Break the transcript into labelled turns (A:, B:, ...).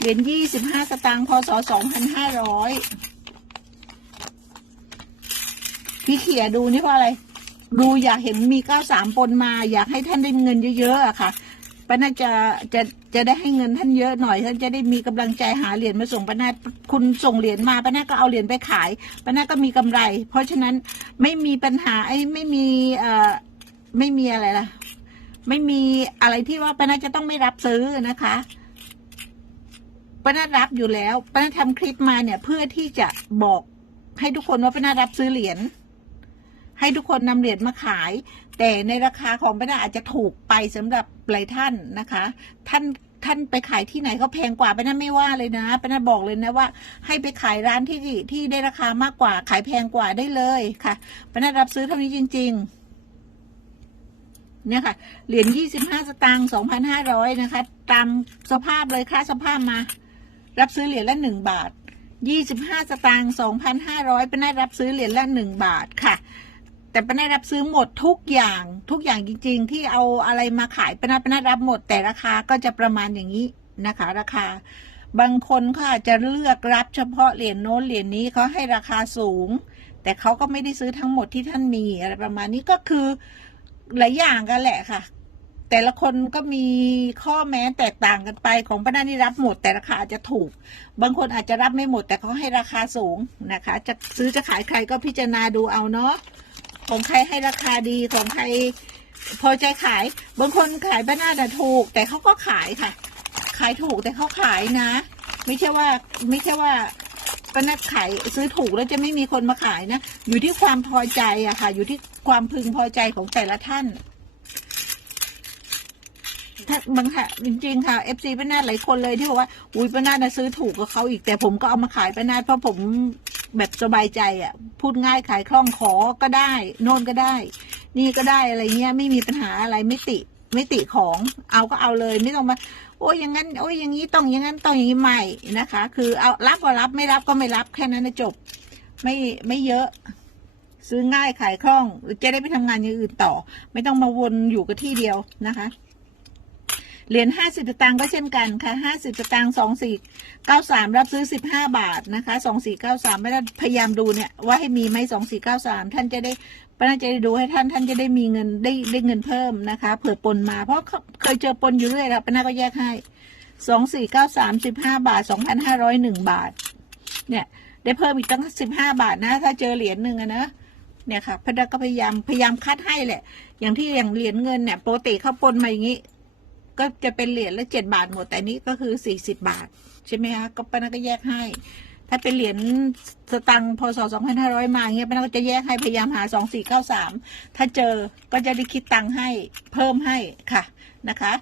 A: เหรียญยี่สิบห้าสตางค์พศสองพันห้าร้อยพี่เขียดูนี่เพราะอะไร ดูอยากเห็นมีเก้าสามปนมา อยากให้ท่านได้เงินเยอะๆอะค่ะป้าน่าจะจะจะได้ให้เงินท่านเยอะหน่อย ท่านจะได้มีกำลังใจหาเหรียญมาส่งป้านาคุณส่งเหรียญมาป้านาก็เอาเหรียญไปขายป้านาก็มีกำไร เพราะฉะนั้นไม่มีปัญหาไอ้ไม่มีเอ่อไม่มีอะไรล่ะ ไม่มีอะไรที่ว่าป้านาจะต้องไม่รับซื้อนะคะ ป้านารับอยู่แล้วป้านาทำคลิปมาเนี่ย เพื่อที่จะบอกให้ทุกคนว่าป้านารับซื้อเหรียญให้ทุกคนนำเหรียญมาขาย แต่ในราคาของป้านาอาจจะถูกไปสำหรับหลายท่านนะคะ ท่านท่านไปขายที่ไหนเขาแพงกว่าป้านาไม่ว่าเลยนะป้านาบอกเลยนะว่า ให้ไปขายร้านที่ที่ได้ราคามากกว่า ขายแพงกว่าได้เลยค่ะป้านารับซื้อเท่านี้จริง ๆเนี่ยค่ะ เหรียญยี่สิบห้าสตางค์สองพันห้าร้อยนะคะ ตามสภาพเลยค่าสภาพมา รับซื้อเหรียญละหนึ่งบาทยี่สิบห้าสตางค์สองพันห้าร้อยเป็นได้รับซื้อเหรียญละหนึ่งบาทค่ะ แต่เป็นได้รับซื้อหมดทุกอย่างทุกอย่างจริง ๆ ที่เอาอะไรมาขายเป็นได้เป็นรับหมดแต่ราคาก็จะประมาณอย่างนี้นะคะ ราคา บางคนเขาอาจจะเลือกรับเฉพาะเหรียญโน้นเหรียญนี้เขาให้ราคาสูง แต่เขาก็ไม่ได้ซื้อทั้งหมดที่ท่านมีอะไรประมาณนี้ก็คือหลายอย่างกันแหละค่ะ แต่ละคนก็มีข้อแม้แตกต่างกันไปของป้านานี่รับหมด แต่ราคาอาจจะถูก บางคนอาจจะรับไม่หมด แต่เขาให้ราคาสูงนะคะ จะซื้อจะขายใครก็พิจารณาดูเอาเนาะของใครให้ราคาดีของใครพอใจขาย บางคนขายป้านาแต่ถูก แต่เขาก็ขายค่ะ ขายถูกแต่เขาขายนะ ไม่ใช่ว่าไม่ใช่ว่าป้านาขายซื้อถูกแล้วจะไม่มีคนมาขายนะ อยู่ที่ความพอใจอะค่ะ อยู่ที่ความพึงพอใจของแต่ละท่าน ถ้าบางค่ะจริงๆค่ะเอฟซีป้านาดหลายคนเลยที่บอกว่าอุ้ยป้านาดนะซื้อถูกกับเขาอีกแต่ผมก็เอามาขายป้านาดเพราะผมแบบสบายใจอะ พูดง่ายขายคล่องขอก็ได้โน่นก็ได้ นี่ก็ได้อะไรเงี้ยไม่มีปัญหาอะไรไม่ติไม่ติของเอาก็เอาเลยไม่ต้องมา โอ้ยอย่างนั้น โอ้ยอย่างนี้ต้องอย่างนั้นต้องอย่างนี้ไม่นะคะ คือเอารับก็รับไม่รับก็ไม่รับแค่นั้นนะจบ ไม่ไม่เยอะ ซื้อง่ายขายคล่องจะได้ไปทำงานอย่างอื่นต่อ ไม่ต้องมาวนอยู่กับที่เดียวนะคะ เหรียญห้าสิบตางค์ก็เช่นกันค่ะห้าสิบตางค์สองสี่เก้าสามรับซื้อสิบห้าบาทนะคะสองสี่เก้าสามไม่ได้พยายามดูเนี่ยว่าให้มีไหมสองสี่เก้าสามท่านจะได้ป้าน่าจะได้ดูให้ท่านท่านจะได้มีเงินได้ได้เงินเพิ่มนะคะ เผื่อปนมาเพราะเคยเจอปนอยู่เรื่อยแล้วป้าน่าก็แยกให้สองสี่เก้าสามสิบห้าบาทสองพันห้าร้อยหนึ่งบาท เนี่ย ได้เพิ่มอีกตั้งสิบห้าบาทนะ ถ้าเจอเหรียญหนึ่งอะนะเนี่ยค่ะพระดาก็พยายามพยายามคัดให้แหละ อย่างที่อย่างเหรียญเงินเนี่ยโปกติเขาปนมาอย่างนี้ ก็จะเป็นเหรียญละเจ็ดบาทหมด แต่นี้ก็คือสี่สิบาท ใช่ไหมคะก็ป้านก็แยกให้ ถ้าเป็นเหรียญสตังค์พศสองพันห้าร้อยมาเงี้ยป้านก็จะแยกให้พยายามหาสองสี่เก้าสามถ้าเจอก็จะได้คิดตังค์ให้เพิ่มให้ค่ะนะคะ